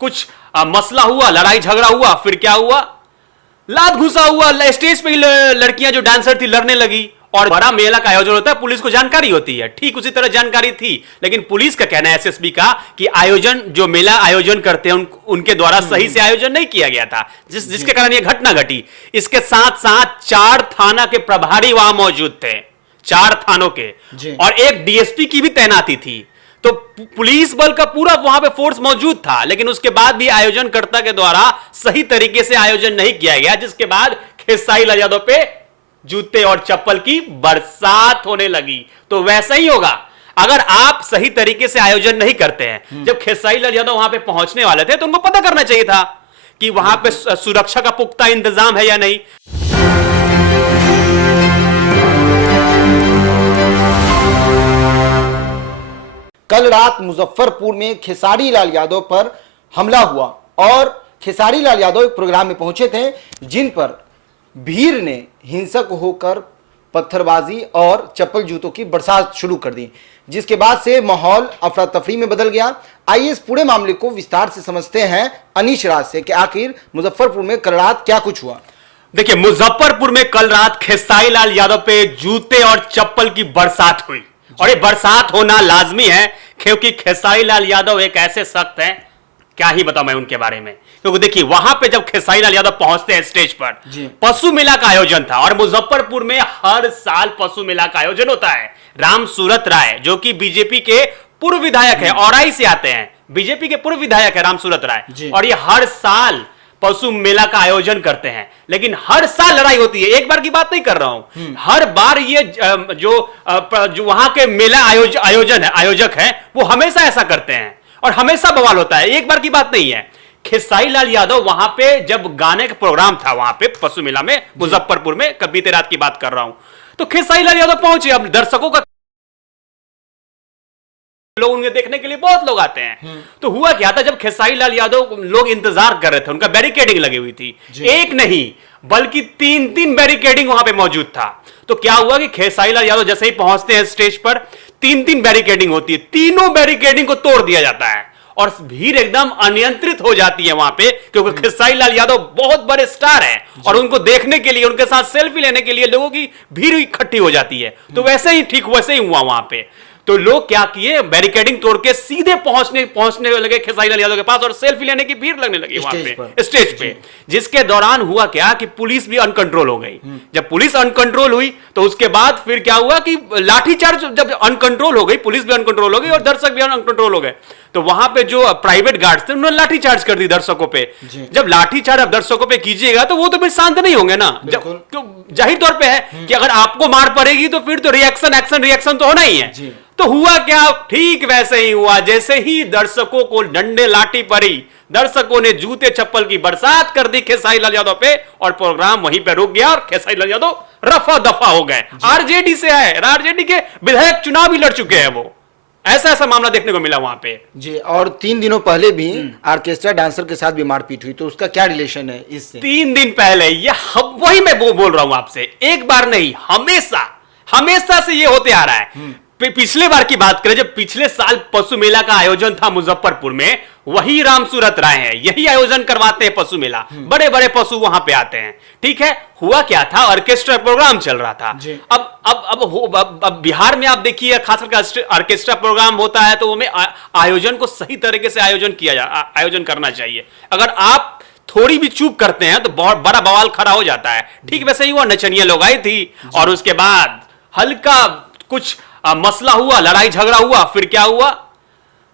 कुछ मसला हुआ, लड़ाई झगड़ा हुआ, फिर क्या हुआ, लात घुसा हुआ, स्टेज पे ही लड़कियां जो डांसर थी लड़ने लगी। और बड़ा मेला का आयोजन होता है, पुलिस को जानकारी होती है, ठीक उसी तरह जानकारी थी, लेकिन पुलिस का कहना है एसएसबी का कि आयोजन जो मेला आयोजन करते हैं उनके द्वारा सही से आयोजन नहीं किया गया था, जिसके कारण यह घटना घटी। इसके साथ साथ 4 थाना के प्रभारी वहां मौजूद थे, 4 थानों के, और एक डीएसपी की भी तैनाती थी। तो पुलिस बल का पूरा वहां पे फोर्स मौजूद था, लेकिन उसके बाद भी आयोजनकर्ता के द्वारा सही तरीके से आयोजन नहीं किया गया, जिसके बाद खेसारी लाल यादव पे जूते और चप्पल की बरसात होने लगी। तो वैसा ही होगा अगर आप सही तरीके से आयोजन नहीं करते हैं। जब खेसारी लाल यादव वहां पे पहुंचने वाले थे तो उनको पता करना चाहिए था कि वहां पे सुरक्षा का पुख्ता इंतजाम है या नहीं। कल रात मुजफ्फरपुर में खेसारी लाल यादव पर हमला हुआ और खेसारी लाल यादव एक प्रोग्राम में पहुंचे थे, जिन पर भीड़ ने हिंसक होकर पत्थरबाजी और चप्पल जूतों की बरसात शुरू कर दी, जिसके बाद से माहौल अफरा तफरी में बदल गया। आइए इस पूरे मामले को विस्तार से समझते हैं अनीश राज से कि आखिर मुजफ्फरपुर में कल रात क्या कुछ हुआ। देखिए, मुजफ्फरपुर में कल रात खेसारी लाल यादव पे जूते और चप्पल की बरसात हुई, और ये बरसात होना लाजमी है क्योंकि खेसारी लाल यादव एक ऐसे सख्त हैं, क्या ही बताऊं मैं उनके बारे में। क्योंकि देखिए, वहां पे जब खेसारी लाल यादव पहुंचते हैं स्टेज पर, पशु मेला का आयोजन था, और मुजफ्फरपुर में हर साल पशु मेला का आयोजन होता है। राम सूरत राय जो कि बीजेपी के पूर्व विधायक है, औराई से आते हैं, बीजेपी के पूर्व विधायक है राम सूरत राय, और ये हर साल पशु मेला का आयोजन करते हैं। लेकिन हर साल लड़ाई होती है, एक बार की बात नहीं कर रहा हूं, हर बार ये जो वहां के मेला आयोजक है वो हमेशा ऐसा करते हैं और हमेशा बवाल होता है, एक बार की बात नहीं है। खेसारी लाल यादव वहां पे जब गाने का प्रोग्राम था वहां पे पशु मेला में मुजफ्फरपुर में, कल बीते रात की बात कर रहा हूं, तो खेसारी लाल यादव पहुंचे। अब दर्शकों का लोग उन्हें देखने के लिए बहुत लोग आते हैं। तो हुआ क्या था, जब खेसारी लाल यादव लोग इंतजार कर रहे थे, उनका बैरिकेडिंग लगी हुई थी, एक नहीं बल्कि 3 बैरिकेडिंग वहां पे मौजूद था। तो क्या हुआ कि खेसारी लाल यादव जैसे ही पहुंचते हैं स्टेज पर, 3 बैरिकेडिंग होती है, तीनों बैरिकेडिंग को तोड़ दिया जाता है और भीड़ एकदम अनियंत्रित हो जाती है वहां पे, क्योंकि खेसारी लाल यादव बहुत बड़े स्टार हैं और उनको देखने के लिए, उनके साथ सेल्फी लेने के लिए लोगों की भीड़ इकट्ठी हो जाती है। तो वैसे ही ठीक वैसे ही हुआ वहां पे। तो लोग क्या किए, बैरिकेडिंग तोड़ के सीधे पहुंचने लगे खेसारी लाल यादव के पास और सेल्फी लेने की भीड़ लगने लगी वहां पे स्टेज पे। जिसके दौरान हुआ क्या कि पुलिस भी अनकंट्रोल हो गई। जब पुलिस अनकंट्रोल हुई तो उसके बाद फिर क्या हुआ कि लाठीचार्ज, जब अनकंट्रोल हो गई, पुलिस भी अनकंट्रोल हो गई और दर्शक भी अनकंट्रोल हो गए, तो वहां पे जो प्राइवेट गार्ड्स थे उन्होंने लाठीचार्ज कर दी दर्शकों पे। जब लाठीचार्ज आप दर्शकों पे कीजिएगा तो वो तो फिर शांत नहीं होंगे ना, जाहिर तौर पे है कि अगर आपको मार पड़ेगी तो फिर तो रिएक्शन तो होना ही है। तो हुआ क्या, ठीक वैसे ही हुआ, जैसे ही दर्शकों को डंडे लाठी पड़ी, दर्शकों ने जूते चप्पल की बरसात कर दी खेसारी लाल यादव पे और प्रोग्राम वहीं पे रुक गया और खेसारी लाल यादव रफा दफा हो गए। आरजेडी से है, आरजेडी के विधायक चुनाव भी लड़ चुके हैं वो, ऐसा मामला देखने को मिला वहां पे जी। और 3 दिनों पहले भी ऑर्केस्ट्रा डांसर के साथ भी मारपीट हुई, तो उसका क्या रिलेशन है इससे? 3 दिन पहले, ये वही मैं बोल रहा हूं आपसे, एक बार नहीं, हमेशा से ये होते आ रहा है। पिछले बार की बात करें, जब पिछले साल पशु मेला का आयोजन था मुजफ्फरपुर में, वही राम सूरत राय हैं, यही आयोजन करवाते हैं पशु मेला, बड़े बड़े पशु वहां पे आते हैं। ठीक है, हुआ क्या था, ऑर्केस्ट्रा प्रोग्राम चल रहा था। अब बिहार में आप देखिए, खासकर ऑर्केस्ट्रा प्रोग्राम होता है तो हमें आयोजन को सही तरीके से आयोजन करना चाहिए। अगर आप थोड़ी भी चूक करते हैं तो बहुत बड़ा बवाल खड़ा हो जाता है। ठीक वैसे ही वो नचनिया लोग आई थी और उसके बाद हल्का कुछ मसला हुआ, लड़ाई झगड़ा हुआ, फिर क्या हुआ,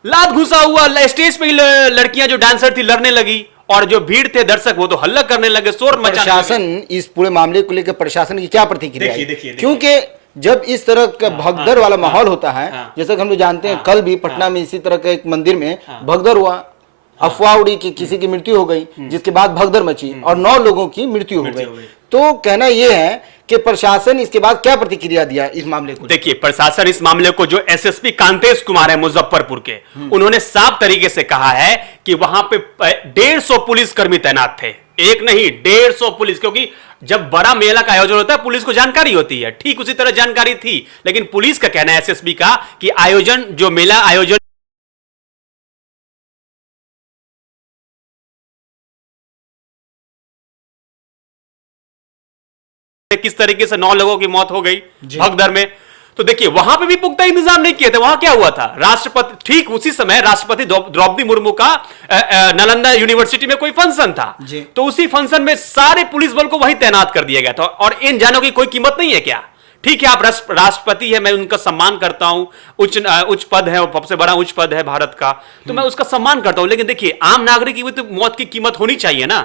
लात घुसा हुआ, स्टेज पे ही लड़कियां जो डांसर थी लड़ने लगी और जो भीड़ थे दर्शक वो तो हल्ला करने लगे, शोर मचाने लगे। प्रशासन इस पूरे मामले को लेकर प्रशासन की क्या प्रतिक्रिया है? क्योंकि जब इस तरह का भगदड़ वाला माहौल होता है, जैसा कि हम लोग जानते हैं, कल भी पटना में इसी तरह का एक मंदिर में भगदड़ हुआ, अफवाह उड़ी कि किसी की मृत्यु हो गई, जिसके बाद भगदड़ मची और 9 लोगों की मृत्यु हो गई। तो कहना यह है कि प्रशासन इसके बाद क्या प्रतिक्रिया दिया इस मामले को? देखिए, प्रशासन इस मामले को, जो एसएसपी कांतेश कुमार है मुजफ्फरपुर के, उन्होंने साफ तरीके से कहा है कि वहां पे 150 पुलिसकर्मी तैनात थे, एक नहीं 150 पुलिस, क्योंकि जब बड़ा मेला का आयोजन होता है पुलिस को जानकारी होती है, ठीक उसी तरह जानकारी थी, लेकिन पुलिस का कहना है एसएसपी का कि आयोजन जो मेला आयोजन किस तरीके से 9 लोगों की मौत हो गई भगदड़ में। तो देखिए वहां पे भी पुख्ता इंतजाम नहीं किए थे। वहां क्या हुआ था, राष्ट्रपति, ठीक उसी समय राष्ट्रपति द्रौपदी मुर्मू का नालंदा यूनिवर्सिटी में कोई फंक्शन था, तो उसी फंक्शन में सारे पुलिस बल को वहीं तैनात कर दिया गया था। और इन जानों की कोई कीमत नहीं है क्या? ठीक है, आप राष्ट्रपति है, मैं उनका सम्मान करता हूं, उच्च पद है, सबसे बड़ा उच्च पद है भारत का, तो मैं उसका सम्मान करता हूं। लेकिन देखिए आम नागरिक की भी तो मौत की कीमत होनी चाहिए ना।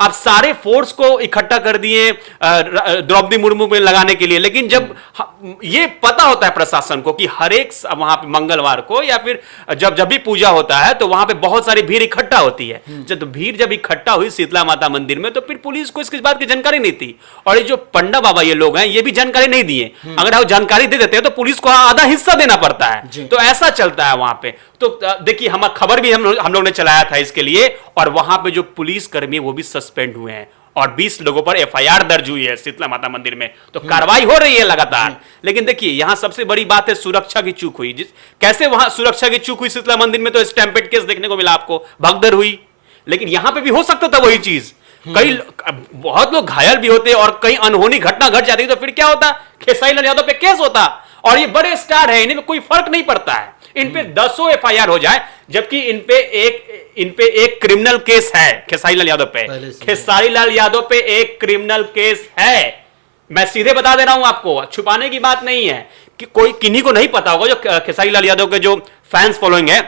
आप सारे फोर्स को इकट्ठा कर दिए द्रौपदी मुर्मू में लगाने के लिए, लेकिन जब ये पता होता है प्रशासन को कि हर एक वहां पे मंगलवार को या फिर जब भी पूजा होता है तो वहां पे बहुत सारी भीड़ इकट्ठा होती है, जब इकट्ठा हुई शीतला माता मंदिर में, तो फिर पुलिस को इसकी बात की जानकारी नहीं थी। और ये जो पंडा बाबा ये लोग हैं, ये भी जानकारी नहीं दिए। अगर आप जानकारी दे देते हैं तो पुलिस को आधा हिस्सा देना पड़ता है, तो ऐसा चलता है वहां पे। तो देखिए हमारा खबर भी हम लोग ने चलाया था इसके लिए, और वहां पे जो पुलिस कर्मी वो भी सस्पेंड हुए हैं और 20 लोगों पर एफआईआर दर्ज हुई है शीतला माता मंदिर में। तो कार्रवाई हो रही है लगातार। लेकिन देखिए यहां सबसे बड़ी बात है सुरक्षा की चूक हुई। कैसे वहां सुरक्षा की चूक हुई शीतला मंदिर में? तो स्टैम्पेड केस देखने को मिला आपको, भगदड़ हुई। लेकिन यहां पे भी हो सकता था वही चीज, कई बहुत लोग घायल भी होते और कई अनहोनी घटना घट जाती, तो फिर क्या होता? खेसारी लाल यादव पे केस होता। और ये बड़े स्टार है, इनमें कोई फर्क नहीं पड़ता है। इन पे 10 एफआईआर हो जाए, जबकि इन पे एक क्रिमिनल केस है खेसारी लाल यादव पे। खेसारी लाल यादव पे एक क्रिमिनल केस है। मैं सीधे बता दे रहा हूं आपको, छुपाने की बात नहीं है कि कोई किन्हीं को नहीं पता होगा, जो खेसारी लाल यादव के जो फैंस फॉलोइंग है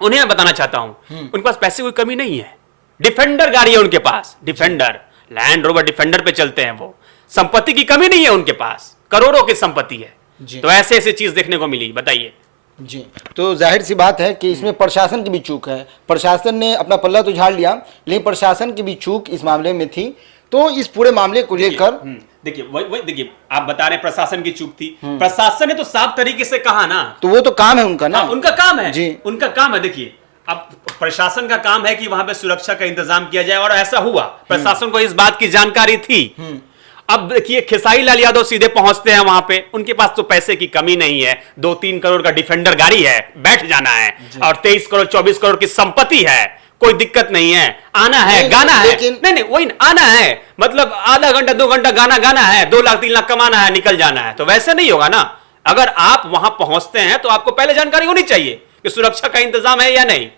उन्हें मैं बताना चाहता हूं, उनके पास पैसे कोई कमी नहीं है। डिफेंडर गाड़ी है उनके पास, डिफेंडर, लैंड रोवर डिफेंडर पे चलते हैं वो। संपत्ति की कमी नहीं है उनके पास, करोड़ों की संपत्ति है। तो ऐसे ऐसे चीज देखने को मिली, बताइए जी। तो जाहिर सी बात है कि इसमें प्रशासन की भी चूक है। प्रशासन ने अपना पल्ला तो झाड़ लिया, लेकिन प्रशासन की भी चूक इस मामले में थी। तो इस पूरे मामले को लेकर देखिए वही देखिए, आप बता रहे हैं प्रशासन की चूक थी। प्रशासन ने तो साफ तरीके से कहा ना, तो वो तो काम है उनका ना, उनका काम है जी, उनका काम है। देखिए अब प्रशासन का काम है कि वहां पे सुरक्षा का इंतजाम किया जाए, और ऐसा हुआ। प्रशासन को इस बात की जानकारी थी। अब देखिए खेसारी लाल यादव सीधे पहुंचते हैं वहां पे, उनके पास तो पैसे की कमी नहीं है। 2-3 करोड़ का डिफेंडर गाड़ी है, बैठ जाना है, और 23 करोड़ 24 करोड़ की संपत्ति है, कोई दिक्कत नहीं है। आना है, गाना है, नहीं वही आना है, मतलब आधा घंटा 2 घंटा गाना गाना है, 2 लाख 3 लाख कमाना है, निकल जाना है। तो वैसे नहीं होगा ना। अगर आप वहां पहुंचते हैं तो आपको पहले जानकारी होनी चाहिए कि सुरक्षा का इंतजाम है या नहीं।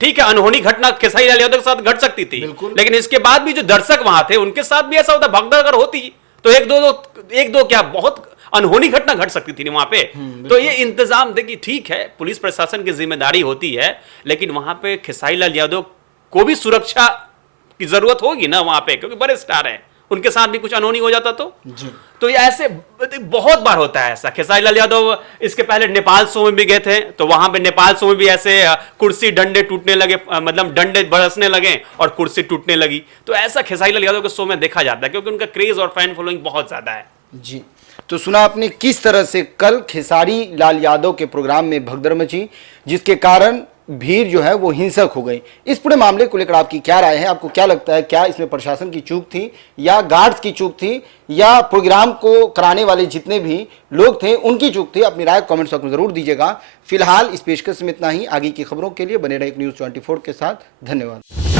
ठीक है, अनहोनी घटना खेसारी लाल यादव के साथ घट सकती थी, लेकिन इसके बाद भी जो दर्शक वहां थे उनके साथ भी ऐसा होता। भगदड़ अगर होती तो एक दो क्या बहुत अनहोनी घटना घट सकती थी वहां पे। तो ये इंतजाम देखिए, ठीक है पुलिस प्रशासन की जिम्मेदारी होती है, लेकिन वहां पे खेसारी लाल यादव को भी सुरक्षा की जरूरत होगी ना वहां पे, क्योंकि बड़े स्टार हैं, उनके साथ भी कुछ अनहोनी हो जाता तो ये ऐसे बहुत बार होता है ऐसा। खेसारी लाल यादव इसके पहले नेपाल शो में भी गए थे, तो वहां पे नेपाल शो में भी ऐसे कुर्सी डंडे टूटने लगे, मतलब डंडे बरसने लगे और कुर्सी टूटने लगी। तो ऐसा खेसारी लाल यादव के शो में देखा जाता है, क्योंकि उनका क्रेज और फैन फॉलोइंग बहुत ज्यादा है जी। तो सुना आपने किस तरह से कल खेसारी लाल यादव के प्रोग्राम में भगदड़ मची, जिसके कारण भीड़ जो है वो हिंसक हो गई। इस पूरे मामले को लेकर आपकी क्या राय है? आपको क्या लगता है, क्या इसमें प्रशासन की चूक थी या गार्ड्स की चूक थी या प्रोग्राम को कराने वाले जितने भी लोग थे उनकी चूक थी? अपनी राय कमेंट बॉक्स में जरूर दीजिएगा। फिलहाल इस पेशकश में इतना ही। आगे की खबरों के लिए बने रहे न्यूज़ 24 के साथ। धन्यवाद।